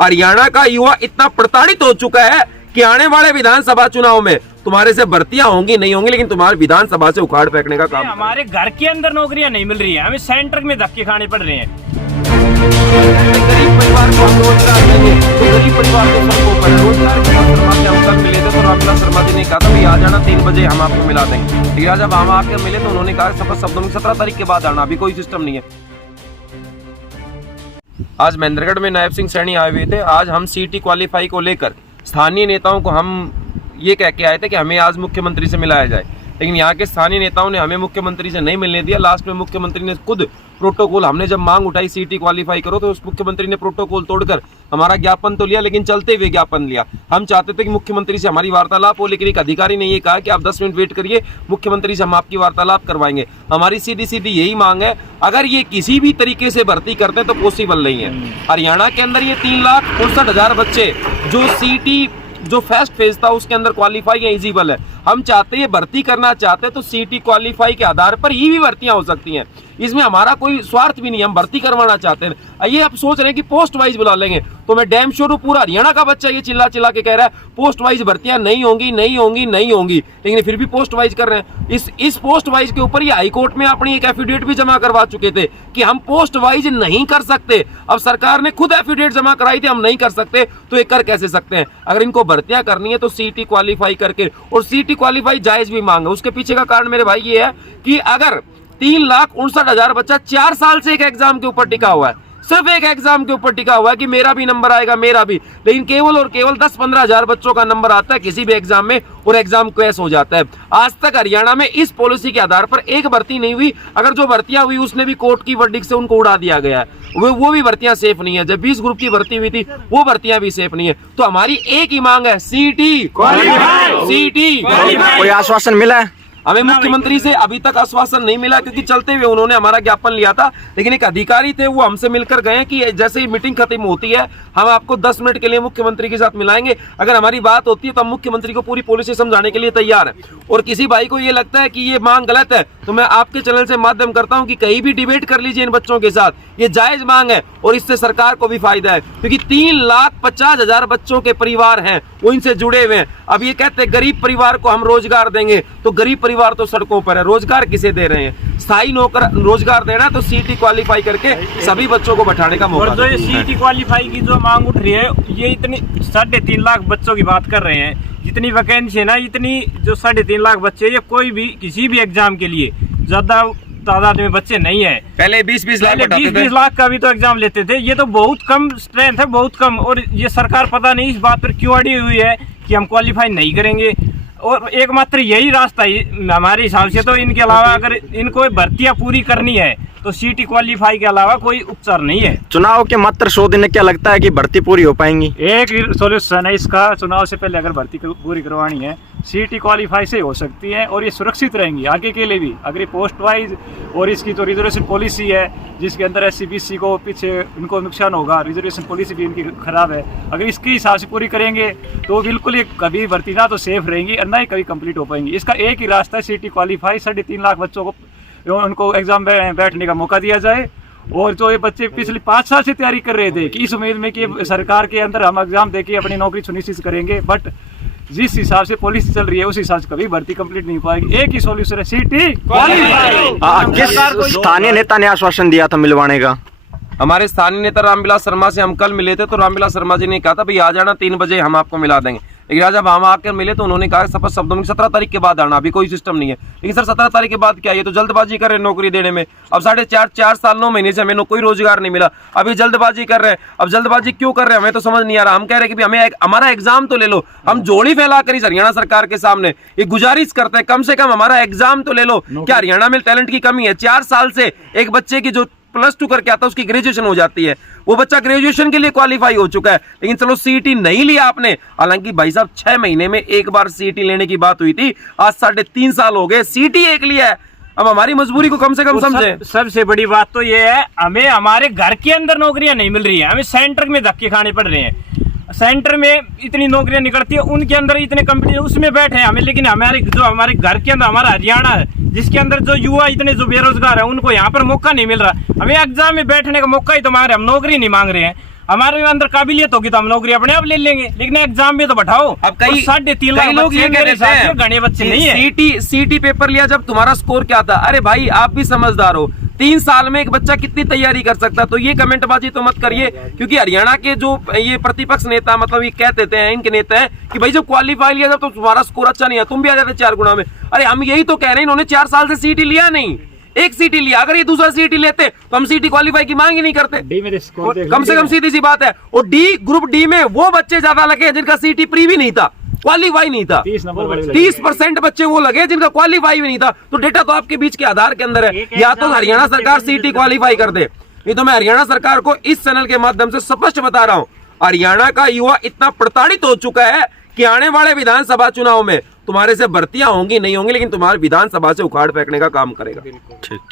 हरियाणा का युवा इतना प्रताड़ित हो चुका है कि आने वाले विधानसभा चुनाव में तुम्हारे से भर्तियां होंगी नहीं होंगी, लेकिन तुम्हारे विधानसभा से उखाड़ फेंकने का काम। हमारे घर के अंदर नौकरियां नहीं मिल रही है, हमें सेंटर में धक्के खाने पड़ रहे हैं। गरीब परिवार को हम रोजगार देंगे तो गरीब परिवार को सबको पर रोजगार के शर्मा से हम कल मिले थे तो रामविलास शर्मा जी ने कहा था भाई आ जाना 3 बजे हम आपको मिला देंगे। ठीक है, जब हम आकर मिले तो उन्होंने कहा शपथ शब्दों में 17 तारीख के बाद आना, अभी कोई सिस्टम नहीं है। आज महेंद्रगढ़ में नायब सिंह सैनी आए हुए थे। आज हम सीटी क्वालिफाई को लेकर स्थानीय नेताओं को हम ये कह के आए थे कि हमें आज मुख्यमंत्री से मिलाया जाए, लेकिन यहाँ के स्थानीय नेताओं ने हमें मुख्यमंत्री से नहीं मिलने दिया। लास्ट में मुख्यमंत्री ने खुद प्रोटोकॉल, हमने जब मांग उठाई सीटी क्वालिफाई करो तो उस मुख्यमंत्री ने प्रोटोकॉल तोड़कर हमारा ज्ञापन तो लिया, लेकिन चलते हुए ज्ञापन लिया। हम चाहते थे कि मुख्यमंत्री से हमारी वार्तालाप हो, लेकिन एक अधिकारी ने ये कहा कि आप 10 मिनट वेट करिए, मुख्यमंत्री से हम आपकी वार्तालाप करवाएंगे। हमारी सीधी सीधी यही मांग है, अगर ये किसी भी तरीके से भर्ती करते हैं तो पॉसिबल नहीं है। हरियाणा के अंदर ये 3,69,000 बच्चे जो सीटी जो फर्स्ट फेज था उसके अंदर क्वालिफाई है, एलिजिबल है। हम चाहते हैं भर्ती करना चाहते हैं तो सीटी क्वालिफाई के आधार पर ही भर्तियां हो सकती हैं। इसमें हमारा कोई स्वार्थ भी नहीं है, हम भर्ती करवाना चाहते हैं। ये अब सोच रहे हैं कि पोस्ट वाइज बुला लेंगे, तो मैं डैम श्योर हूं पूरा हरियाणा का बच्चा ये चिल्ला चिल्ला के कह रहा है पोस्ट वाइज भर्तियां नहीं होंगी नहीं होंगी नहीं होंगी, लेकिन फिर भी पोस्ट वाइज कर रहे हैं। इस पोस्ट वाइज के ऊपर ये हाईकोर्ट में अपनी एक एफिडेविट भी जमा करवा चुके थे कि हम पोस्ट वाइज नहीं कर सकते। अब सरकार ने खुद एफिडेविट जमा कराई थी हम नहीं कर सकते, तो ये कर कैसे सकते हैं? अगर इनको भर्तियां करनी है तो सीटी क्वालिफाई करके, और सीटी क्वालिफाई जायज भी मांग है। उसके पीछे का कारण मेरे भाई ये है कि अगर 3,69,000 बच्चा 4 साल से एक एग्जाम के ऊपर टिका हुआ है, सिर्फ एक एग्जाम के ऊपर टिका हुआ है कि मेरा भी नंबर आएगा मेरा भी, लेकिन केवल और केवल 10-15 हजार बच्चों का नंबर आता है किसी भी एग्जाम में और एग्जाम क्रैश हो जाता है। आज तक हरियाणा में इस पॉलिसी के आधार पर एक भर्ती नहीं हुई। अगर जो भर्तियां हुई उसने भी कोर्ट की वर्डिक्ट से उनको उड़ा दिया गया है, वो भी भर्तियां सेफ नहीं है। जब 20 ग्रुप की भर्ती हुई थी वो भर्तियां भी सेफ नहीं है। तो हमारी एक ही मांग है, सीटी क्वालिफाई। सीटी कोई आश्वासन मिला है? हमें मुख्यमंत्री से अभी तक आश्वासन नहीं मिला, क्योंकि चलते हुए उन्होंने हमारा ज्ञापन लिया था, लेकिन एक अधिकारी थे वो हमसे मिलकर गए कि जैसे ही मीटिंग खत्म होती है हम आपको 10 मिनट के लिए मुख्यमंत्री के साथ मिलाएंगे। अगर हमारी बात होती है तो हम मुख्यमंत्री को पूरी पॉलिसी समझाने के लिए तैयार हैं। और किसी भाई को ये लगता है कि ये मांग गलत है तो मैं आपके चैनल से माध्यम करता हूं कि कहीं भी डिबेट कर लीजिए इन बच्चों के साथ, ये जायज मांग है और इससे सरकार को भी फायदा है, क्योंकि 3,50,000 बच्चों के परिवार हैं वो इनसे जुड़े हुए हैं। अब ये कहते हैं गरीब परिवार को हम रोजगार देंगे, तो गरीब परिवार तो सड़कों पर है, रोजगार किसे दे रहे हैं? स्थायी नौकर रोजगार देना तो सीटी क्वालिफाई करके सभी बच्चों को बैठाने का मौका। और जो ये सीटी क्वालिफाई की जो मांग उठ रही है, ये इतनी 3.5 लाख बच्चों की बात कर रहे हैं, जितनी वैकेंसी है ना, इतनी जो 3.5 लाख बच्चे, ये कोई भी किसी भी एग्जाम के लिए ज्यादा तादाद में बच्चे नहीं है। पहले 20-20 लाख का भी तो एग्जाम लेते थे, ये तो बहुत कम स्ट्रेंथ है, बहुत कम। और ये सरकार पता नहीं इस बात पर क्यों अड़ी हुई है कि हम क्वालिफाई नहीं करेंगे। और एकमात्र यही रास्ता हमारे हिसाब से, तो इनके अलावा अगर इनको भर्तियां पूरी करनी है तो सीटी क्वालिफाई के अलावा कोई उपचार नहीं है। चुनाव के मात्र 100 दिन में क्या लगता है कि भर्ती पूरी हो पाएंगी? एक सॉल्यूशन है इसका, चुनाव से पहले अगर भर्ती पूरी करवानी है सीटी क्वालिफाई से हो सकती है, और ये सुरक्षित रहेंगी आगे के लिए भी। अगर ये पोस्ट वाइज और इसकी जो रिजर्वेशन पॉलिसी है जिसके अंदर SC-BC को पीछे इनको नुकसान होगा, रिजर्वेशन पॉलिसी भी इनकी खराब है, अगर इसके हिसाब से पूरी करेंगे तो बिल्कुल ये कभी भर्ती ना तो सेफ रहेंगी और ना ही कभी कंप्लीट हो पाएंगी। इसका एक ही रास्ता है, सीटी क्वालिफाई। 3.5 लाख बच्चों को उनको एग्जाम में बैठने का मौका दिया जाए। और जो ये बच्चे पिछले 5 साल से तैयारी कर रहे थे कि इस उम्मीद में कि सरकार के अंदर हम एग्जाम देके अपनी नौकरी सुनिश्चित करेंगे, बट जिस हिसाब से पॉलिसी चल रही है उस हिसाब से कभी भर्ती कंप्लीट नहीं पाएगी। एक ही सॉल्यूशन है, सीटी क्वालिफाई। किस स्थानीय नेता ने आश्वासन दिया था मिलवाने का? हमारे स्थानीय नेता रामविलास शर्मा से हम कल मिले थे, तो रामविलास शर्मा जी ने कहा था भाई आ जाना 3 बजे हम आपको मिला देंगे। लेकिन जब हम आकर मिले तो उन्होंने कहा शपथ शब्दों में 17 तारीख के बाद आना, अभी कोई सिस्टम नहीं है। लेकिन सर 17 तारीख के बाद क्या, ये तो जल्दबाजी कर रहे हैं नौकरी देने में। अब 4.5 साल 9 महीने से हमें कोई रोजगार नहीं मिला, अभी जल्दबाजी कर रहे हैं। अब जल्दबाजी क्यों कर रहे हैं हमें तो समझ नहीं आ रहा। हम कह रहे हैं कि हमें हमारा एग्जाम तो ले लो, हम जोड़ी फैला कर इस हरियाणा सरकार के सामने ये गुजारिश करते हैं, कम से कम हमारा एग्जाम तो ले लो। क्या हरियाणा में टैलेंट की कमी है? 4 साल से एक बच्चे की जो +2 करके आता है उसकी ग्रेजुएशन हो जाती है, वो बच्चा ग्रेजुएशन के लिए क्वालिफाई हो चुका है, लेकिन चलो सीटी नहीं लिया आपने। हालांकि भाई साहब 6 महीने में एक बार सीटी लेने की बात हुई थी, आज 3.5 साल हो गए सीटी एक लिया है। अब हमारी मजबूरी को कम से कम समझें। सबसे बड़ी बात तो ये है, हमें हमारे घर के अंदर नौकरियां नहीं मिल रही है, हमें सेंटर में धक्के खाने पड़ रहे हैं। सेंटर में इतनी नौकरियां निकलती है, उनके अंदर इतने कंपनी उसमें बैठे हैं हमें, लेकिन हमारे घर के अंदर हमारा हरियाणा है जिसके अंदर जो युवा इतने जो बेरोजगार है उनको यहाँ पर मौका नहीं मिल रहा। हमें एग्जाम में बैठने का मौका ही तो मांग रहे हैं, हम नौकरी नहीं मांग रहे हैं। हमारे अंदर काबिलियत होगी तो हम नौकरी अपने आप ले लेंगे, लेकिन एग्जाम में तो बैठाओ। अब कई 3.5 लाख लोग ये मेरे कहते हैं घने बच्चे नहीं है। सीटी पेपर लिया जब तुम्हारा स्कोर क्या था? अरे भाई आप भी समझदार हो, 3 साल में एक बच्चा कितनी तैयारी कर सकता? तो ये कमेंटबाजी तो मत करिए, क्योंकि हरियाणा के जो ये प्रतिपक्ष नेता मतलब ये कह देते हैं, इनके नेता हैं कि भाई जब क्वालिफाई लिया जब तो तुम्हारा स्कोर अच्छा नहीं है, तुम भी आ जाते 4 गुना में। अरे हम यही तो कह रहे हैं, इन्होंने 4 साल से सीटी लिया नहीं, एक सीटी लिया। अगर ये दूसरा सीटी लेते तो हम सीटी क्वालिफाई की मांग ही नहीं करते। डी में स्कोर देख कम से कम सीधी सी बात है। और डी ग्रुप डी में वो बच्चे ज्यादा लगे जिनका सीटी प्री भी नहीं था, क्वालिफाई नहीं था। 30 नंबर वाले 30% बच्चे वो लगे जिनका क्वालिफाई भी नहीं था। तो डेटा तो आपके बीच के आधार के अंदर है। या तो हरियाणा सरकार सीटी क्वालिफाई कर दे, नहीं तो मैं हरियाणा सरकार को इस चैनल के माध्यम से स्पष्ट बता रहा हूं, हरियाणा का युवा इतना प्रताड़ित हो चुका है कि आने वाले विधानसभा चुनाव में तुम्हारे से भर्तियां होंगी नहीं होंगी, लेकिन तुम्हारे विधानसभा से उखाड़ फेंकने का काम करेगा। ठीक।